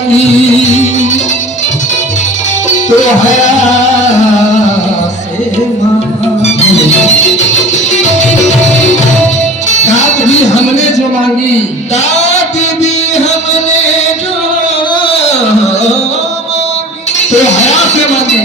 मांगी तो हया से मांगी। दात भी हमने जो मांगी, दात भी हमने जो तो हया से मांगी।